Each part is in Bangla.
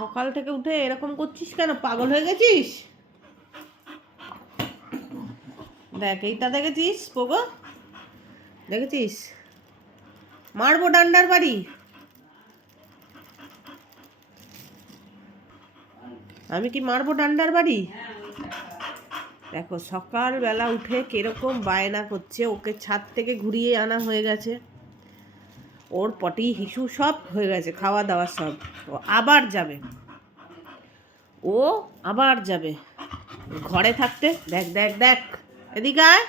সকাল থেকে উঠে এরকম করছিস কেন? পাগল হয়ে গেছিস? দেখ এইটা দেখেছিস পোগো, দেখেছিস? মারবো ডান্ডার বাড়ি। আমি কি মারবো ডান্ডার বাড়ি? দেখো সকালবেলা উঠে কিরকম বায়না করছে। ওকে ছাদ থেকে ঘুরিয়ে আনা হয়ে গেছে, ওর পটি হিসু সব হয়ে গেছে, খাওয়া দাওয়া সব। ও আবার যাবে, ও আবার যাবে ঘরে থাকতে। দেখ দেখ দেখ, এদিকে আয়।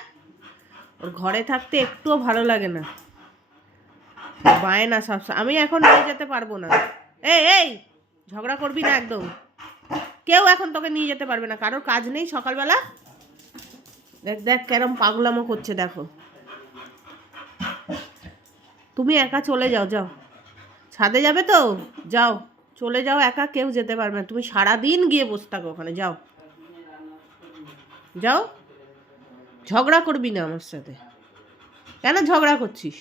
ওর ঘরে থাকতে একটুও ভালো লাগে না, বায়না সব। আমি এখন নিয়ে যেতে পারবো না। এই এই, ঝগড়া করবি না একদম। কেউ এখন তোকে নিয়ে যেতে পারবে না, কারোর কাজ নেই সকালবেলা। দেখ দেখ কেরম পাগলামো করছে, দেখো। তুমি একা চলে যাও, যাও। ছাদে যাবে তো যাও, চলে যাও একা, কেউ যেতে পারবে না। তুমি সারাদিন গিয়ে বসে থাকো ওখানে, যাও যাও। ঝগড়া করবি না আমার সাথে। কেন ঝগড়া করছিস?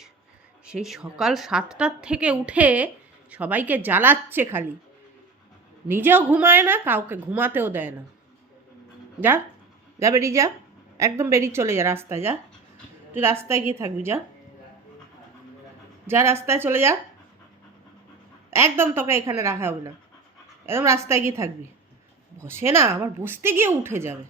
সেই সকাল 7টার থেকে উঠে সবাইকে জ্বালাচ্ছে খালি, নিজেও ঘুমায় না, কাউকে ঘুমাতেও দেয় না। যা যা, বেরিয়ে যা, একদম বেরিয়ে চলে যা, রাস্তায় যা। তুই রাস্তায় গিয়ে থাকবি, যা যা, রাস্তায় চলে যা। একদম তোকে এখানে রাখা হবে না, একদম রাস্তায় গিয়ে থাকবি। বসে না, আবার বসতে গিয়ে উঠে যাবে।